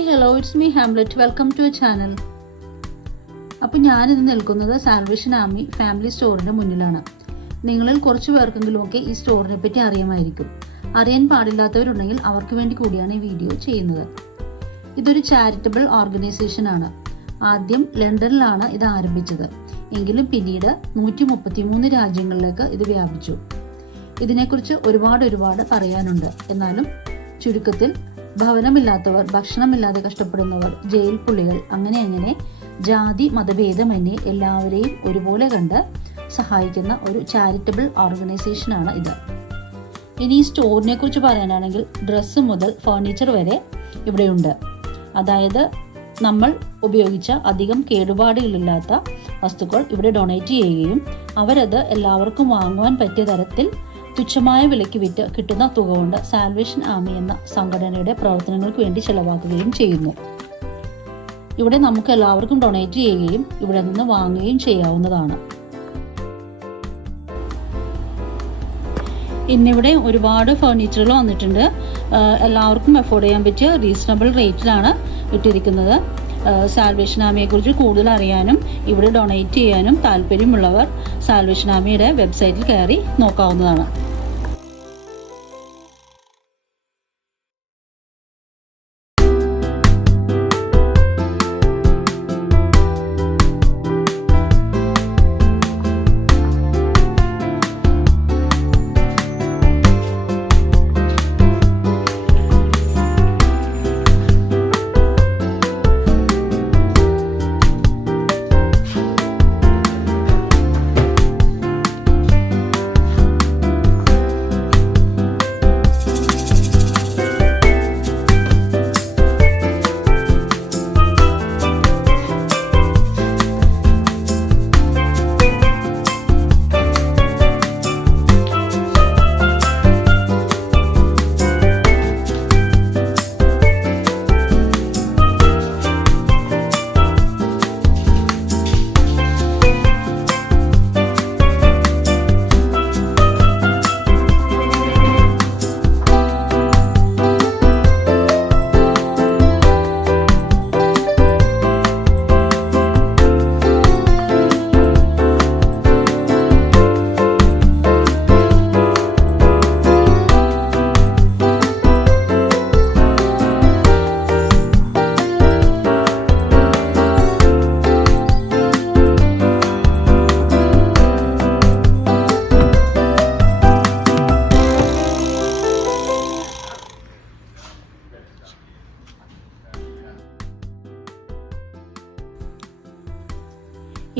Hi hello it's me Hamlet welcome to a channel. അപ്പോൾ ഞാനിത് നിൽക്കുന്നത് സാൽവേഷൻ ആർമി ഫാമിലി സ്റ്റോറിൻ്റെ മുന്നിലാണ്. നിങ്ങളിൽ കുറച്ച് പേർക്കെങ്കിലുമൊക്കെ ഈ സ്റ്റോറിനെ പറ്റി അറിയാമായിരിക്കും. അറിയാൻ പാടില്ലാത്തവരുണ്ടെങ്കിൽ അവർക്ക് വേണ്ടി കൂടിയാണ് ഈ വീഡിയോ ചെയ്യുന്നത്. ഇതൊരു ചാരിറ്റബിൾ ഓർഗനൈസേഷനാണ്. ആദ്യം ലണ്ടനിലാണ് ഇത് ആരംഭിച്ചത്. എങ്കിലും പിന്നീട് 133 രാജ്യങ്ങളിലേക്ക് ഇത് വ്യാപിച്ചു. ഇതിനെക്കുറിച്ച് ഒരുപാട് പറയാനുണ്ട്. എന്നാലും ചുരുക്കത്തിൽ ഭവനമില്ലാത്തവർ, ഭക്ഷണമില്ലാതെ കഷ്ടപ്പെടുന്നവർ, ജയിൽ പുള്ളികൾ, അങ്ങനെ ജാതി മതഭേദമന്യേ എല്ലാവരെയും ഒരുപോലെ കണ്ട് സഹായിക്കുന്ന ഒരു ചാരിറ്റബിൾ ഓർഗനൈസേഷനാണ് ഇത്. ഇനി ഈ സ്റ്റോറിനെ കുറിച്ച് പറയാനാണെങ്കിൽ ഡ്രസ്സ് മുതൽ ഫർണിച്ചർ വരെ ഇവിടെയുണ്ട്. അതായത് നമ്മൾ ഉപയോഗിച്ച അധികം കേടുപാടുകളില്ലാത്ത വസ്തുക്കൾ ഇവിടെ ഡൊണേറ്റ് ചെയ്യുകയും അവരത് എല്ലാവർക്കും വാങ്ങുവാൻ പറ്റിയ തരത്തിൽ തുച്ഛമായ വിലയ്ക്ക് വിറ്റ് കിട്ടുന്ന തുക കൊണ്ട് സാൽവേഷൻ ആർമി എന്ന സംഘടനയുടെ പ്രവർത്തനങ്ങൾക്ക് വേണ്ടി ചെലവാക്കുകയും ചെയ്യുന്നു. ഇവിടെ നമുക്ക് എല്ലാവർക്കും ഡൊണേറ്റ് ചെയ്യുകയും ഇവിടെ നിന്ന് വാങ്ങുകയും ചെയ്യാവുന്നതാണ്. ഇന്നിവിടെ ഒരുപാട് ഫർണിച്ചറുകൾ വന്നിട്ടുണ്ട്. എല്ലാവർക്കും അഫോർഡ് ചെയ്യാൻ പറ്റിയ റീസണബിൾ റേറ്റിലാണ് ഇട്ടിരിക്കുന്നത്. സാൽവേഷൻ ആർമിയെക്കുറിച്ച് കൂടുതൽ അറിയാനും ഇവിടെ ഡൊണേറ്റ് ചെയ്യാനും താല്പര്യമുള്ളവർ സാൽവേഷൻ ആർമിയുടെ വെബ്സൈറ്റിൽ കയറി നോക്കാവുന്നതാണ്.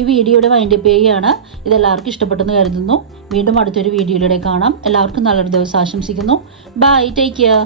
ഈ വീഡിയോയുടെ വൈൻഡപ്പ് ചെയ്യുകയാണ്. ഇതെല്ലാവർക്കും ഇഷ്ടപ്പെട്ടെന്ന് കരുതുന്നു. വീണ്ടും അടുത്തൊരു വീഡിയോയിലൂടെ കാണാം. എല്ലാവർക്കും നല്ലൊരു ദിവസം ആശംസിക്കുന്നു. Bye, take care.